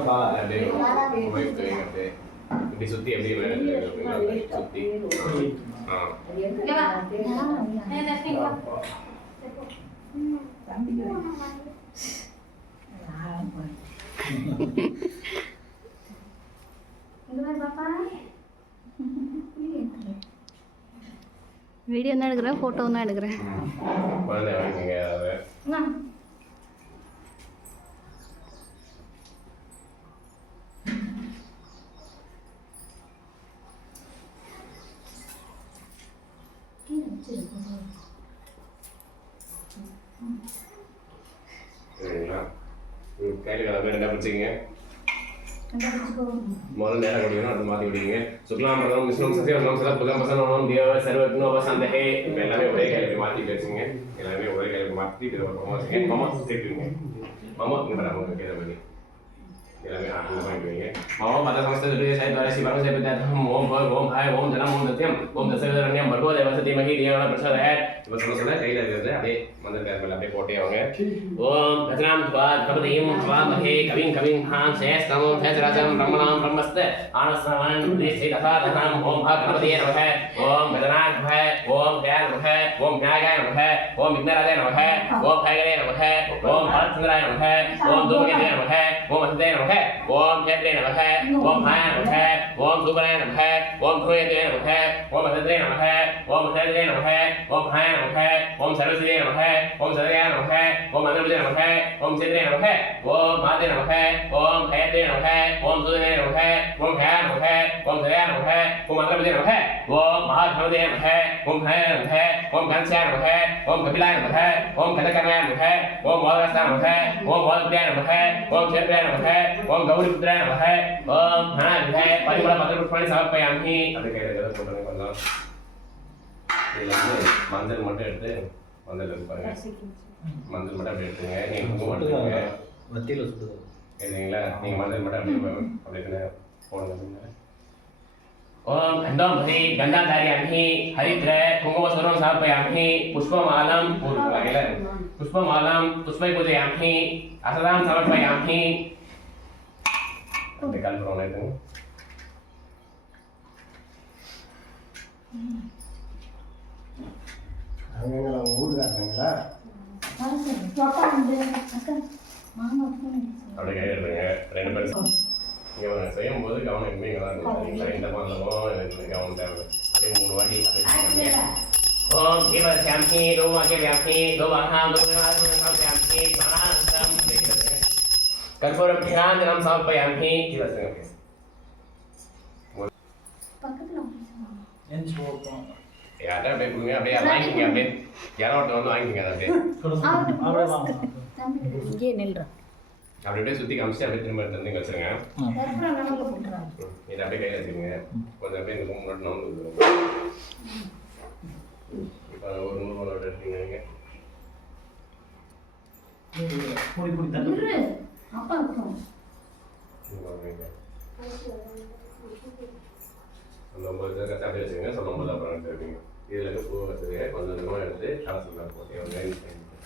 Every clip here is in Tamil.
அப்படியே அப்படியே இப்படி சுற்றி எப்படி சுற்றி வீடியோ தான் எடுக்கிறேன், ஃபோட்டோ தான் எடுக்கிறேன். குழந்தை வாங்கிங்க ஏதாவது சரிங்களா? கையில் கிளம்பி என்ன பிடிச்சிங்க? முதல்ல நேரம் கொடுக்கணும், அடுத்து மாற்றி விடுவீங்க. சுக்லாம் படம் விஷ்ணு சசிவம் சில புதம் பசனம் தேவ சர்வக்னோ வசந்தஹே. இப்போ எல்லாமே ஒரே கையில் மாற்றி பேசுங்க. எல்லாமே ஒரே கையில் மாற்றி வச்சுங்க. மாமா சேர்த்துருங்க. மாமா உங்களை அவங்க கையில் பண்ணி எல்லாமே ஆட்டம் வாங்கிக்குவீங்க. மாமா மத சமஸ்தே சாய்வார சிவாங்க சேபித்தாம் ஓம் பர் ஓம் ஹாய் ஓம் ஜனம் ஓம் சத்யம் ஓம் தசரண்யம் பர்வோ தேவசதி மகி தேவன பிரசாத இப்போ சொல்ல கையில் இருக்கிறது அப்படியே மந்திர பேர் அப்படியே போட்டே அவங்க. ஓம் கஜனாம் துவாத் கபதீம் துவாமஹே கவிங் கவிங் ஹாம் சேஸ்தமம் சேசராஜம் பிரம்மணாம் பிரம்மஸ்த ஆனஸ்தவன் தேசே ததாதனம் ஓம் ஹா கபதீய நமஹ ஓம் கஜனாத் நமஹ ஓம் ஹயாய நமஹ ஓம் ஞாயாய நமஹ ஓம் விக்னராஜாய நமஹ ஓம் ஹயகரே நமஹ ஓம் பாலச்சந்திராய நமஹ ஓம் தூமகேதே நமஹ ஓம் வசதே நமஹ ஓம் சேத்ரே நமஹ ஓம் ஹாய நமஹ ஓம் சூபராய நமஹ ஓம் க்ரோயதே நமஹ ஓம் வசதே நமஹ ஓம் சேத்ரே நமஹ ஓம் ஹாய நமஹ ஓம் சரஸ்வதே நமஹ ஓம் சதயா நமஹ ஓம் அனுபதே நமஹ ஓம் சேத்ரே நமஹ ஓம் மாதே நமஹ ஓம் ஹயதே நமஹ ஓம் சூதனே நமஹ ஓம் ஹயா நமஹ ஓம் சதயா நமஹ ஓம் அனுபதே நமஹ ஓம் மகாத்மதே நமஹ ஓம் ஹய நமஹ ஓம் கன்ஸ்யா நமஹ ஓம் கபிலாய நமஹ ஓம் கதகர்ணாய நமஹ ஓம் வாதகஸ்தா நமஹ ஓம் வாதபிரியாய நமஹ ஓம் சேத்ரே நமஹ ஓம் கௌரிபுத்ராய நமஹ ஓம் ஹனாய பரிமள பத்ரபுஷ்பாணி சமர்ப்பயாமி. அதுக்கு ஏதாவது போட்டுருங்க பண்ணலாம். இதில் வந்து மஞ்சள் மட்டும் எடுத்து மஞ்சள் பாருங்க, மஞ்சள் மட்டும் அப்படி எடுத்துங்க. நீங்கள் குங்குமம் எடுத்துங்க, வத்தியில் சுடுது இல்லைங்களா? நீங்கள் மஞ்சள் மட்டும் அப்படியே போடுங்க. ஓம் கந்தோம் பதி கந்தாதாரியாமி ஹரித்ர குங்குமஸ்வரம் சமர்ப்பயாமி புஷ்பமாலம் புஷ்பமாலம் புஷ்பை பூஜையாமி அசதாம் சமர்ப்பயாமி. அந்த கல்புரம் எடுத்துங்க. ஊருக்காரங்களா அப்படியே கை எடுத்துங்க. ரெண்டு பேரும் இங்கே செய்யும் போது கவனம் எப்பவுமே இங்கே தான் இருக்கும். இந்த மாதிரி கவனம் தேவை. அப்படியே 3 வாட்டி ஓம் சிவசாமி ரோமாக்கியாமி ரோமாஹாம் ரோமாஹாமி மகாந்தம் கற்பூரம் தியானம் சமர்ப்பயாமி. சிவசாமி யார்கிட்ட அப்படியே கொடுங்க, அப்படியே வாங்கிக்கிங்க. அப்படியே யாரோட்ட வந்து வாங்கிக்கிங்க. அதை அப்படியே அப்படியே சுற்றி காமிச்சு அப்படியே திரும்ப எடுத்து வச்சுருங்க. இதை அப்படியே கையில் வச்சுக்கோங்க. கொஞ்சம் அப்படியே இந்த முன்னாடி நவுந்து விட்டுருங்க. இப்போ ஒரு 100 நோட்டு எடுத்தீங்க. நீங்கள் அந்த 9 கற்று அப்படியே வச்சுக்கோங்க. சொல்லும் போது அப்புறம் எடுத்துருப்பீங்க. இதில் இருந்து பூ வச்சுருங்க. கொஞ்சம் கொஞ்சமாக எடுத்து கலசம் போட்டேன்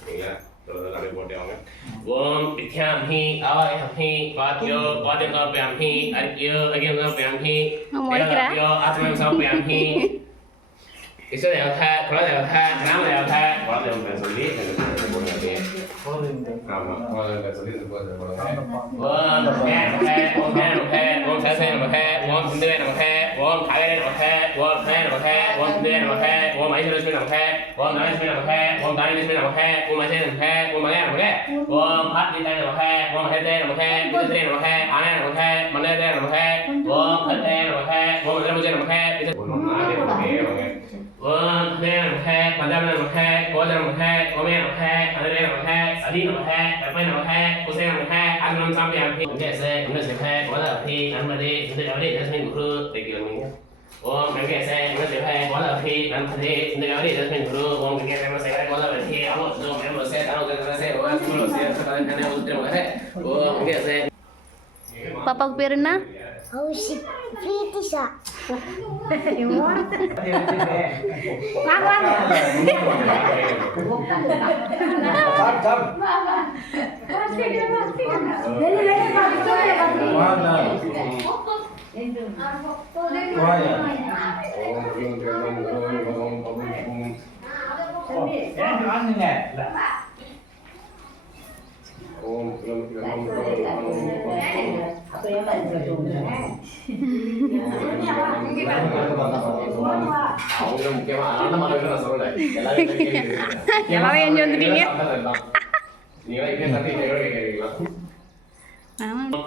சரிங்களா? அப்படியே போட்டேவாங்க. ஓம் வித்யாமி ஆவாயாமி பாத்யோ பாத்யம் சமர்ப்பயாமி அர்க்யோ அர்க்யம் சமர்ப்பயாமி தேவதாப்யோ ஆத்மயம் சமர்ப்பயாமி. இஷ்டதேவத குலதேவத கிராமதேவத குலதேவத்தை சொல்லி போடுங்க. அப்படியே ஆமாம் குலதேவத்தை சொல்லி இந்த போடுங்க. ஓம் நமக ஓம் நமக ஓம் சரஸ்வதி நமக ஓம் சிந்துவே நமக ஓம் காவேரி நமக ஓம் ஹய நமக ஓம் சிந்துவே நமக ஓம் ஐஸ்வரலட்சுமி நமக ஓம் தனலட்சுமி நமக ஓம் தானிலட்சுமி நமக ஓம் அஜய நமக ஓம் மகய நமக ஓம் ஆத்மிதாய நமக ஓம் ஹயதே நமக விதத்ரே நமக ஆனய நமக மன்னதே நமக ஓம் கல்தே நமக ஓம் மதுரபுஜ நமக ஓம் ஹே நமக பஞ்சாப நமக கோஜ நமக ஓமே நமக அதரே நமக சதி நமக கற்பை நமக குசே நமக ஆத்மனம் சாம்பியாமி கேசே இன்னசே கோதாபி நர்மதே இந்த கவரி தஸ்மின் குரு தெக்கிலமிங்க. ஓம் கங்கேசே இன்னசே கோதாபி நர்மதே இந்த கவரி தஸ்மின் குரு ஓம் கங்கேசே இன்னசே கோதாபி அமோசோ மெமோசே தானோசே ஓம் சுமோசே சகலனே உத்ரமகே ஓம் கங்கேசே. பாப்பாவுக்கு பேர் என்ன? கௌஷிக் பிரீத்திஷா. ஓம் க்ளூம் க்ளூம் க்ளூம் ஓம் பபும் பூம். ஓம் க்ளூம் க்ளூம் க்ளூம் ஓம் அவங்க முக்கியமா அந்த மாதிரி நான் சொல்லல. எல்லாரும் எஞ்சி வந்துட்டீங்க. நீங்க இதே சட்டி எவ்வளவு கேக்குறீங்களா? ஆமா.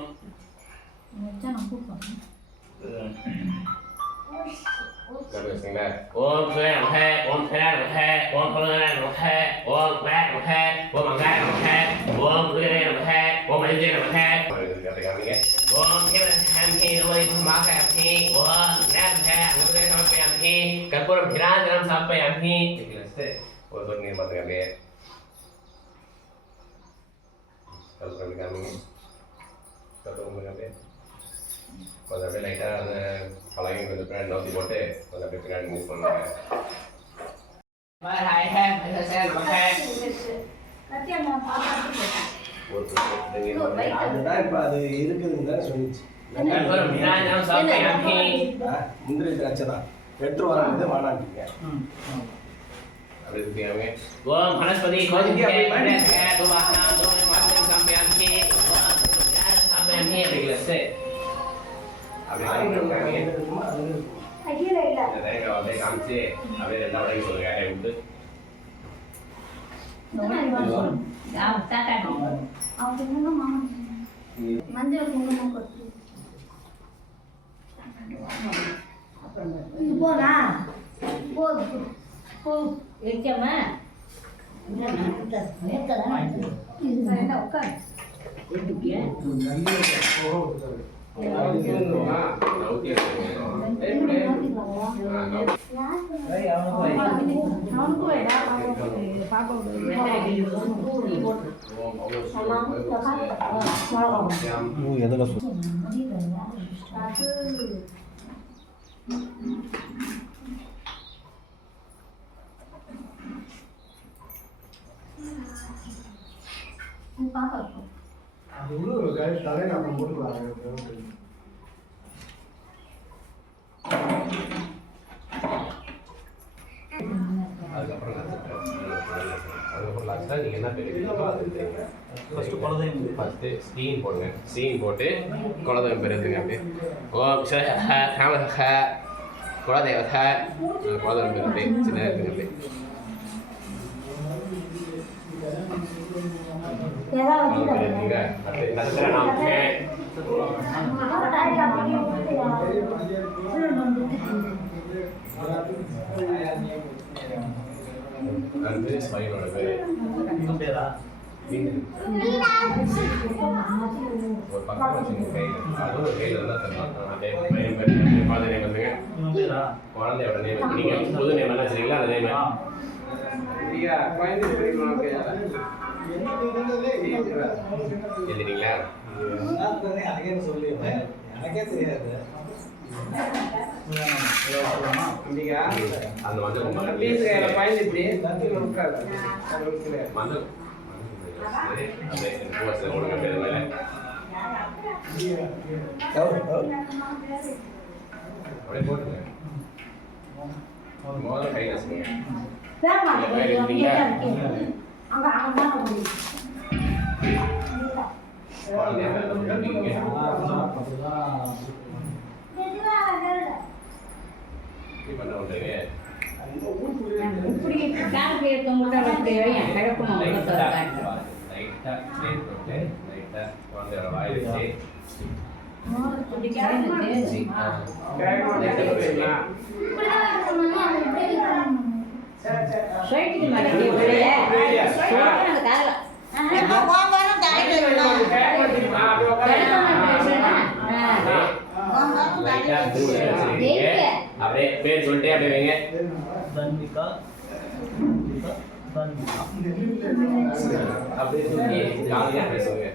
ஓம் ஸ்வேம் ஹே ஓம் ஹேம் ஹே ஓம் பலனம் ஹே ஓம் மேம் ஹே ஓம் மங்காம் ஹே ஓம் ருகேம் ஹே ஓம் அஜேம் ஹே ஓம் கேவலம் ஹேம் ஹே ஓய் மாகம் ஹே ஓம் நேம் ஹே அங்கதே சமர்ப்பயாம் ஹே கற்பூரம் நிராஞ்சனம் சமர்ப்பயாம் ஹே. ஒரு சொல் நீர் பாத்துங்க அப்படியே கற்பூரம் காமிங்க. கற்பூரம் அப்படியே கொஞ்சம் அப்படியே லைட்டாக அந்த பழகையும் கொஞ்சம் பின்னாடி நோக்கி போட்டு கொஞ்சம் அப்படியே பின்னாடி மூவ் பண்ணுவாங்க. அதுதான் இப்ப அது இருக்குதுன்னு தான் சொல்லிச்சு. முந்திரி திராட்சை தான் எடுத்து வராது வானாட்டீங்க. அப்படி இருக்காங்க. ஓம் மனஸ்பதி கோதிக்கே படே துவானா துமே மாதம் சம்பயாந்தி ஓம் சம்பயாந்தி அப்படிங்கல அப்படியே அப்படியே காமிச்சு அப்படியே ரெண்டா உடனே சொல்லுங்க அப்படியே விட்டு மஞ்சள் குங்குமம் கொட்டு போதா போதும் போ வைக்கமா உட்கார் அதுக்கப்புறம் நீங்க என்ன ஃபர்ஸ்ட் ஸ்டீம் போடுங்க. ஸ்டீம் போட்டு குலதெய்வம் பேர் எடுத்துங்க அப்படியே ஓம் குலதெய்வ குலதெய்வம் பேர் அப்படியே சின்ன எடுத்துங்க அப்படியே வந்து ஸ்மைலோட பேர் ஒரு பக்கம் வச்சுங்க கையில். அதுவும் கையில் தான் தரலாம். அதே குழந்தை நேம் வந்துங்க. குழந்தையோட நேம் நீங்கள் புது நேம் என்ன வச்சுருக்கீங்களா அந்த நேம் எழுதிட்டீங்களா? எனக்கே தெரியாது. அந்த மஞ்சள் மஞ்சள் அப்படியே போட்டுங்க. முதல்ல கையில் வச்சுக்கோங்க. அப்படியே பேர் சொல்லிட்டே அப்படியே வைங்க. அப்படியே தூக்கி காலியா பேசுங்க.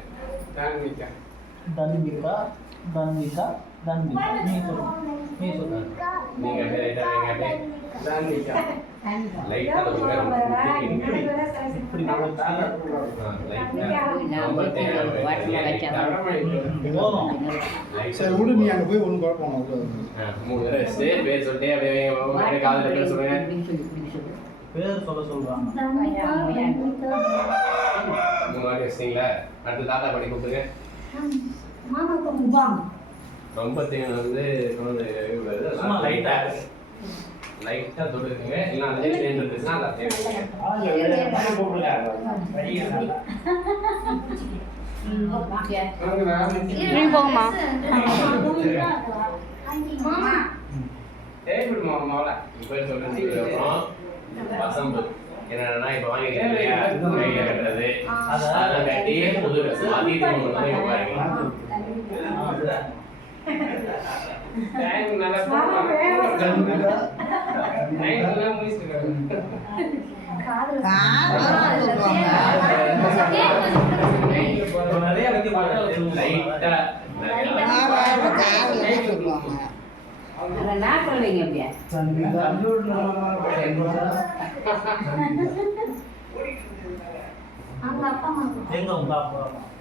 நீங்க அப்படியே ரைட்டா வைங்க. அப்படியே லைட்டா தொடுங்க ரொம்ப இப்படி நம்ம தாங்க சரி விடு, நீ அங்கே போய் ஒன்றும் குழப்பம் மூணு பேர் வச்சுட்டு பேர் சொல்லிட்டு அப்படியே காதுல பேர் சொல்லுங்க. பேர் சொல்றாங்க. 3 வாட்டி வச்சிட்டீங்களா? அடுத்து தாத்தா பாட்டி கூப்பிடுங்க. மாமா கும்பம் ரொம்ப தேன் வந்து சும்மா லைட்டா லைட்டா தொடுக்குங்க. இல்ல அதே தேன் இருந்துச்சுன்னா அதை அப்படியே நீங்க போங்கம்மா. மாமா ஏய் விடுமா மாவள இப்போ சொல்றதுக்கு அப்புறம் வசம்பு என்னன்னா இப்போ வாங்கிட்டீங்க இல்லையா, கையில கட்டுறது அதெல்லாம் கட்டி புது ட்ரெஸ் மாத்திட்டு பாருங்க. டைம் நல்லா டைம் முடிச்சிட்டு நிறைய லைட்டா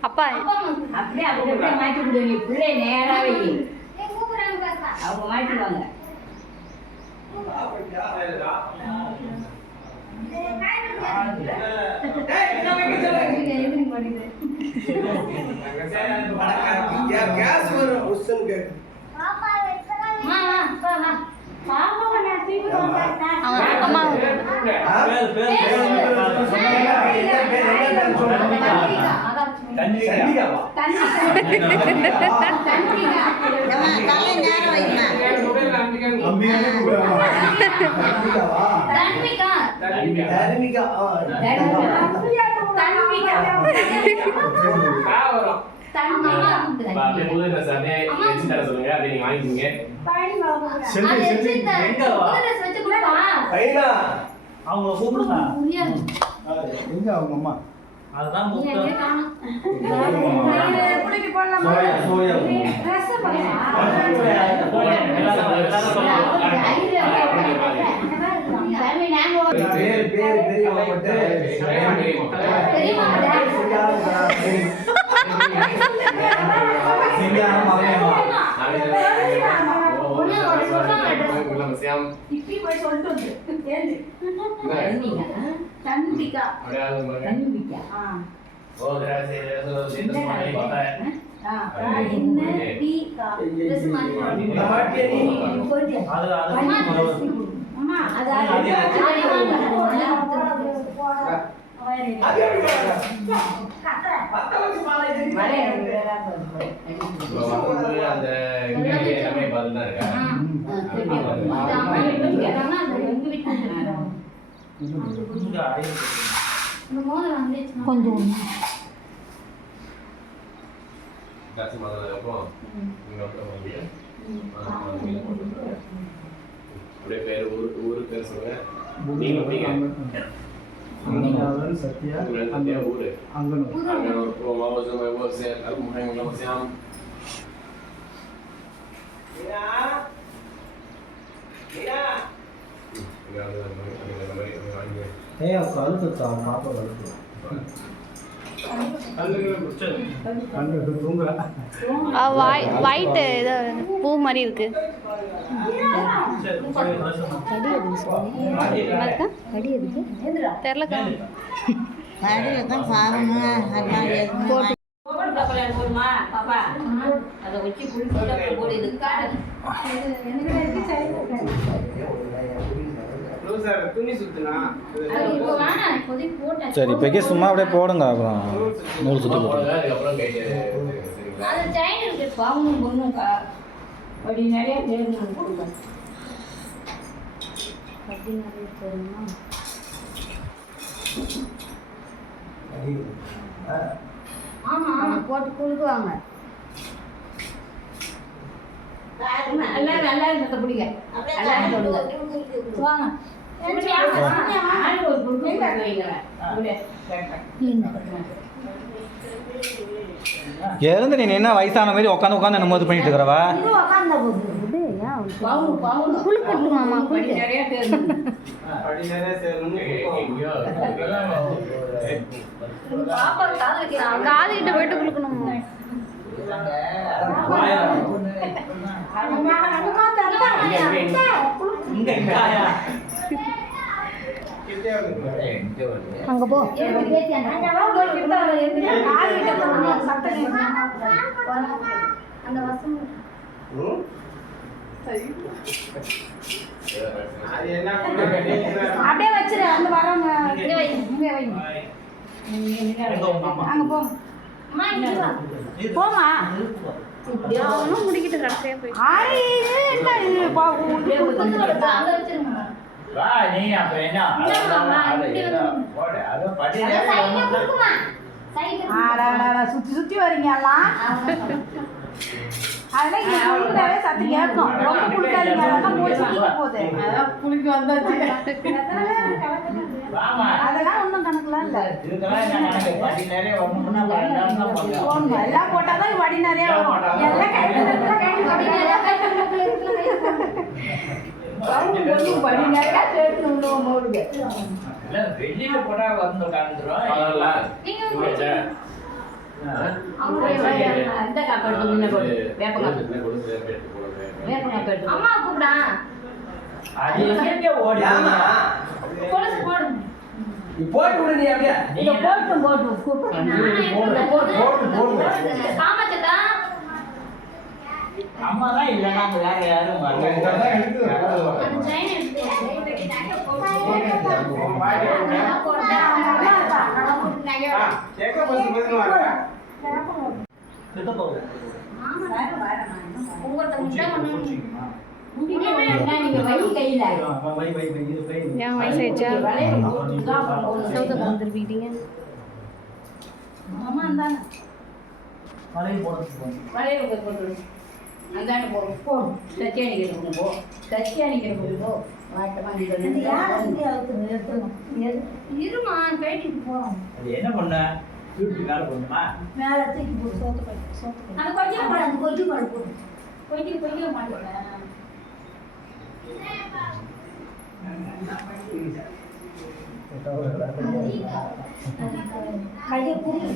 அப்பா அப்படியே மாற்றி விடுவீங்க. பிள்ளை நேராவே அவங்க மாற்றிடுவாங்க. கேஸ் வரும் உஸ்ஸனுக்கு. மாமா பாப்பா பாப்பா நான் தீவு வந்தா அவங்க அம்மா புது ட்ரெஸ் அப்படியே வச்சு தர சொல்லுங்க. அப்படியே நீங்க வாங்கிக்கோங்க. அவங்க கூப்பிடுங்க. எங்க அவங்க அம்மா? அதுதான் சோயா பேர் பெரிய அந்த எல்லாமே பதில் தான் இருக்கா? கொஞ்சம் ட்ரெஸ் மாறினதுக்கப்புறம் அப்படியே பேர் ஊரு பேர் சொல்லுங்க. நீங்க அப்படிங்க சத்யா சத்யா ஊரு அங்கனூர். அங்கனூர் மாவட்டம் சியாம் கழுத்து பாப்பா கழுத்து தூங்குற ஒயிட் ஏதோ பூ மாதிரி இருக்கு. தெரியலக்கா. பாப்பா அதை வச்சு போடுது. சரி இப்போக்கே சும்மா அப்படியே போடுங்க. அப்புறம் நூல் சுற்றி போடுங்க. அது செயின் இருக்கு. பாவனும் பொண்ணுக்கா அப்படி நிறைய பேர் கொடுங்க. அப்படி நிறைய பேருமா ஆமா போட்டு கொடுக்குவாங்க. எல்லாரும் நல்லா இருக்க பிடிங்க. எல்லாரும் போடுங்க. வாங்க ஒரு பொண்ணு இருந்து நீ என்ன வயசான மாதிரி உட்காந்து என்னமோ இது பண்ணிட்டு இருக்கிறவா? உட்காந்த போது குளுக்கட்டு மாமா படி குளுக்கு. நிறைய பேர் பாப்பா காது வைக்கிறாங்க. காது கிட்ட போயிட்டு குளுக்கணும். அங்க போ. அந்த வசம் அப்படியே வச்சிரு. அந்த வரோம் இங்க வை. இங்க வை. அங்க போ. அம்மா இங்க வா. போமா. அவனும் முடிக்கிட்டு கடைசியா போய். ஆரி என்ன இது பா அங்க வச்சிருங்க. வா நீ அப்புறம் என்ன அது படி சைடுல குடுக்குமா. சைடுல ஆடாடா சுத்தி சுத்தி வரீங்க எல்லாம். அதெல்லாம் இங்க குடுக்குறவே சத்து கேட்கும். ரொம்ப குடுக்காதீங்க. அதெல்லாம் மூச்சு கீழ போகுது. அதான் புளிக்கு வந்தாச்சு. வாமா அதெல்லாம் ஒண்ணும் கணக்குலாம் இல்ல. இதுக்கெல்லாம் என்ன கணக்கு படி நிறைய வரணும்னா பன்னெண்டாம் தான் பண்ணலாம் போங்க. எல்லாம் போட்டாதான் வடி நிறைய வரும். எல்லாம் கையில இருந்தா கையில வடி நிறைய படி நிறைய சேர்த்து விடுவோம் மோடுங்க. இல்ல வெளியில போட்டா வந்து உட்காந்துரும் அந்த காப்பாடு முன்ன போடு. வேப்பங்காய். வேப்பங்காய் போடு. அம்மா கூப்பிடா. அது எங்க ஓடி கொலுசு போடு. நீ போட்டு விடு நீ அப்படியே. இத போட்டு கூப்பிடு. காமாச்சதா அம்மா தான் இல்லைன்னா அங்க வேற யாரும் வரல அந்த செயின் எடுத்து நீங்க வை கையில. ஏன் வயசாயிடுச்சா? வளையல் போட்டு தான் சவுத்த வந்துருப்பீங்க. அம்மா இந்தாங்க. வளையல் போட்டு அந்தாண்ட போறோம். போ சத்தியானி கிட்ட போ. சத்தியானி கிட்ட போ. வாட்டமா இருமா பேட்டிக்கு போறோம். அது என்ன பண்ண வீட்டுக்கு மேல பண்ணுமா மேல தூக்கி போட்டு சோத்து கட்டு சோத்து அந்த கொஞ்சம் போடு. அந்த கொஞ்சம் போடு. கொஞ்சம் மாட்டேன். கையை கூப்பிட்டு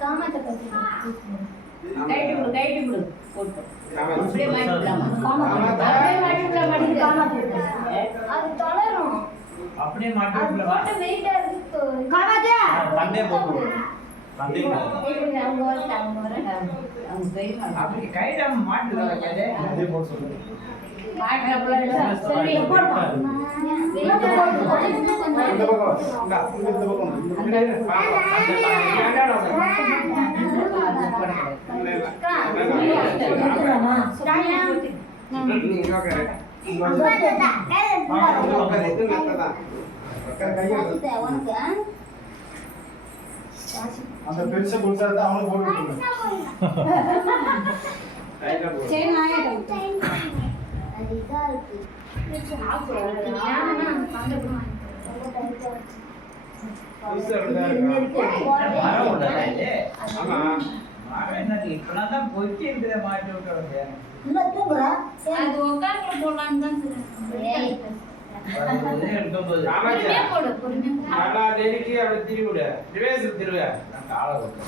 காமாத்த பத்தி கைட்டு விடு போட்டு அப்படியே மாட்டி விடலாமா? அப்படியே மாட்டி விடலாமா? அது தொடரும். அப்படியே மாட்டி அது விடலாமா போட்டு வெயிட்டா இருக்கு. காமாத்தா பந்தே போட்டு பந்தே அவங்க வர அவங்க கை அப்படி கையில மாட்டுல வைக்காதே அதே போட்டு சொல்லு. சரி போடுமா? இந்த பக்கம் இந்த அந்த பெருசு புதுசா இருந்தா அவனுக்கு போட்டு விட்டுருங்க. செயின் ஆயிடும். அது இதா இருக்கு. இப்பதான் பொய்ச்சி இருக்கிற மாட்டி விட்டு அது உட்காந்து போடலான்னு தான் சொல்றேன். எடுக்கும்போது பொறுமையா போடு. பொறுமையா நல்லா நெருக்கி அப்படி திருவி விடு. ரிவேர்ஸ் திருவி. காலை விட்டு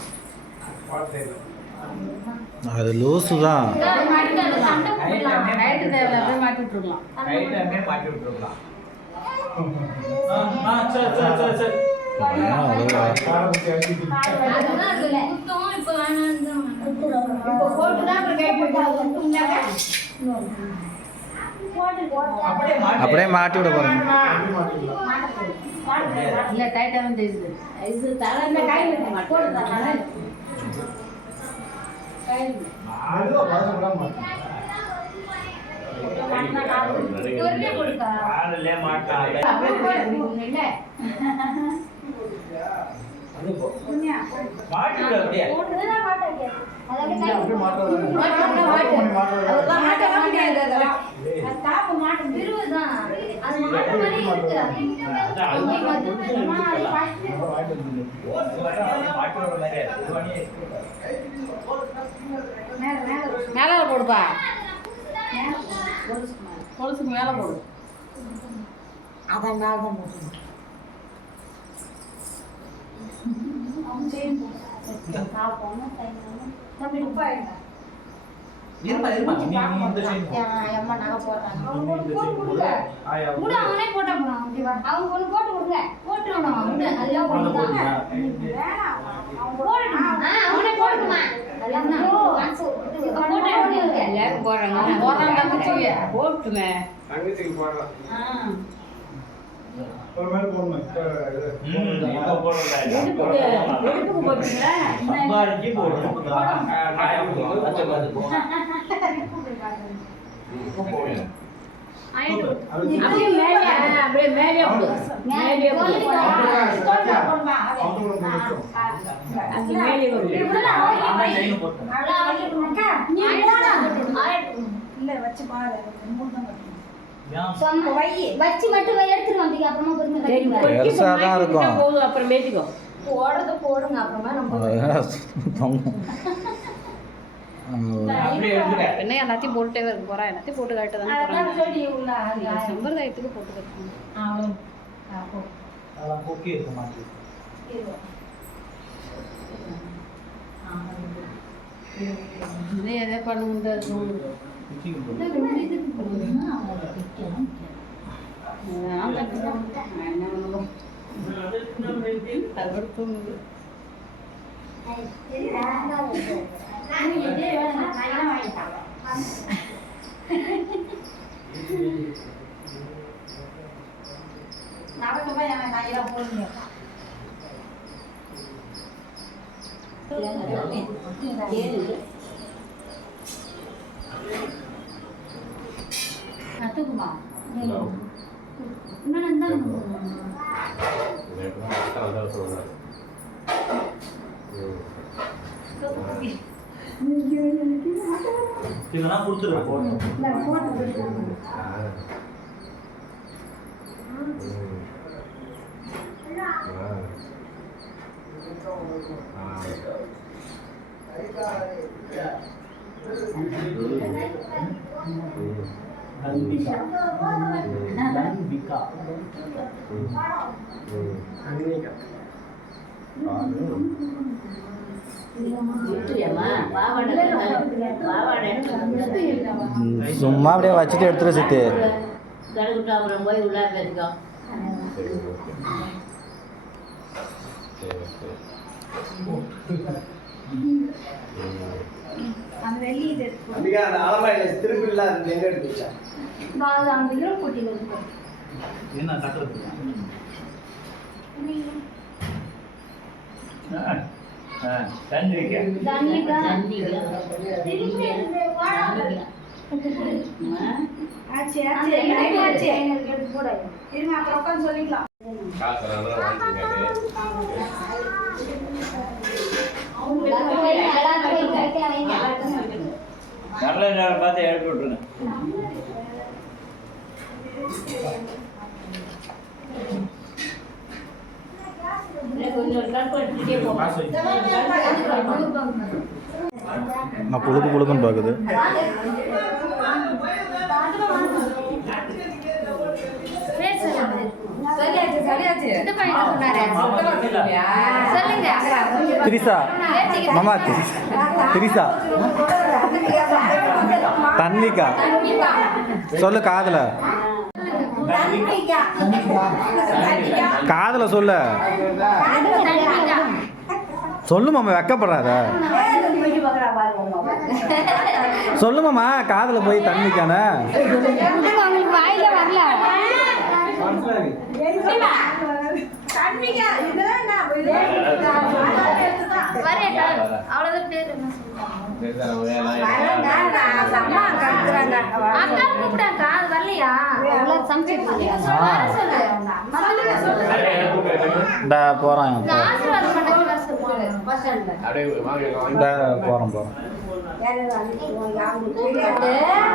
அது லூசு தான். கையில மாட்டி விட்டுருக்கலாம். கையில மாட்டி விட்டுருக்கலாம் சரி சரி அதுதான் அது குத்தம். இப்ப வேணான்னு தான் இப்போ போட்டுதான் அப்புறம் கை அப்படியே மாட்டி விட பாருங்க. இல்ல டைட்டா வந்து இது தலை இந்த கை வைக்க மாட்டோம். அதுவா பாசப்படாம மாட்டேன். பொறுமையா கொடுக்கா. காலிலே மாட்டாங்க அப்படியே போய் இல்ல மாட்டி விடு அப்படியே போட்டுதான் மாட்டேன். அப்படியே மாட்டுறது காப்பு மாட்டு திருவுதான் அது மாட்டு மாதிரி இருக்கு மேலே போடுப்பா கொலுசுக்கு மேலே போடு அதான் மேலே தான் போட்டு இருமா அம்மா நகை போடுறாங்க அவனே போட்டா போறான் அவங்க ஒண்ணு போட்டு விடுங்க போட்டுருவான் அதெல்லாம் அவனே போட்டுமா எல்லாரும் போடுறாங்க போட்டுங்க தங்கச்சிக்கு போடலாம் ஒரு மேல போடணும் எடுப்புக்கு போட்டுங்களா அப்படியே மேலே போடு மேலே போடு அது மேலே போடு வச்சு மட்டும் எடுத்துட்டு வந்தீங்க அப்புறமா பொறுமை பெருசாக தான் இருக்கும் போதும் அப்புறம் மேய்ச்சிக்கோ போடுறத போடுங்க அப்புறமா நம்ம என்ன எல்லாத்தையும் போட்டுட்டே இருக்க போறா எல்லாத்தையும் போட்டு காட்டு தானே அதான் சொல்லி உள்ள சம்பிரதாயத்துக்கு போட்டு கட்டணும் அதெல்லாம் கொக்கி இருக்க மாட்டேங்குது இன்னும் எதை பண்ணுங்க கத்துக்குமா இதெல்லாம் கொடுத்துருவேன் நம்பிக்கா சும்மா அப்படியே வச்சுட்டு எடுத்துரு சித்தி கடுகுட்டா அப்புறம் போய் உள்ளே பேசிக்கோ அந்த வெள்ளி இது நம்பிக்கா அந்த ஆலமலையில திருப்பி இல்ல அது எங்க எடுத்து வச்சா அந்த ஹீரோ போட்டியில இருக்கு என்ன கட்டுறது தண்ணிக்கா திருப்பி ஆச்சு ஆச்சு எடுத்து போட இருங்க அப்புறம் உட்காந்து சொல்லிக்கலாம் காசு நல்ல நேரம் பார்த்து எடுத்து விட்டுருங்க நான் புழுக்கு புழுக்குன்னு பார்க்குது திரிசா மாமா திரிசா தன்விகா சொல்லு காதுல காதுல சொல்லு சொல்லு மாமா வெக்கப்படுறாத சொல்லு மாமா காதுல போய் தன்விக்கான உங்களுக்கு வாயில வரல அவ்வளவுதான் பேர் அக்கா கூப்பிட்டாக்கா அது வரலையா போறான் ஆசீர்வாதம் பண்ண அப்படியே வாங்க வாங்க. போகிறோம்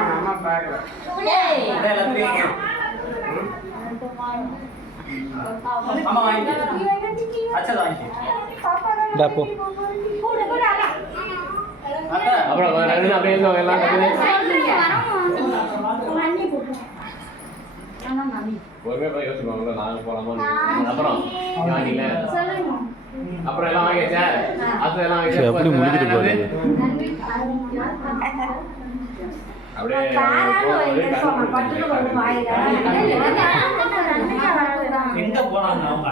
அம்மா பார்க்கலாம். அம்மா வாங்கி அச்சதா வாங்கி போ அப்புறம் ரெண்டு அப்படியே இருந்தவங்க எல்லாம் கட்டுது. பொறுமையாக போய் யோசிப்பாங்க நாங்கள் போகலாமா அப்புறம் வாங்கில அப்புறம் எல்லாம் வாங்கியாச்சா அது எல்லாம் சரி, அப்படி முடிக்கிட்டு போகுது. அப்படியே எங்க போனாங்க அவங்க